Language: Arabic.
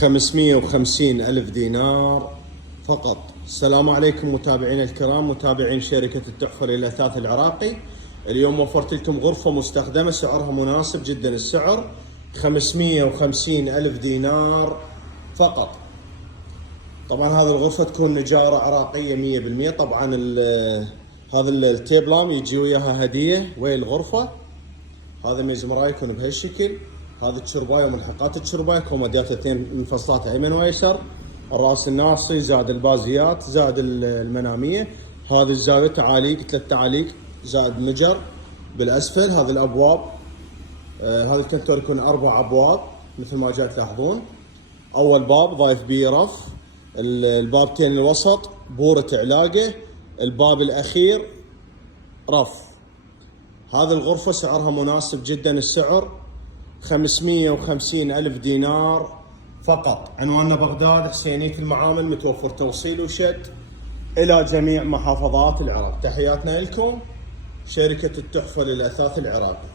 550 ألف دينار فقط. السلام عليكم متابعينا الكرام، متابعين شركة التحفة للأثاث العراقي. اليوم وفرت لكم غرفة مستخدمة سعرها مناسب جدا السعر، 550 ألف دينار فقط. طبعا هذه الغرفة تكون نجارة عراقية 100%. طبعا هذا التيب لام يجي وياها هدية ويا الغرفة. هذا ميزمراي يكون بهالشكل. هذه التشرباية وملحقات التشرباية، كوموديات اثنين منفصلات ايمن ويسر، الراس الناصي زائد البازيات زائد المنامية. هذه الزاوية تعاليق 3 تعاليق زائد مجر بالاسفل. هذه الابواب، هذا الكنتور يكون 4 ابواب مثل ما جاي تلاحظون. اول باب ضايف بيه رف، البابتين الوسط بورة علاقة، الباب الاخير رف. هذه الغرفة سعرها مناسب جدا السعر، 550 ألف دينار فقط. عنواننا بغداد، حسينية المعامل، متوفر توصيل وشد إلى جميع محافظات العراق. تحياتنا لكم، شركة التحفة للأثاث العراقي.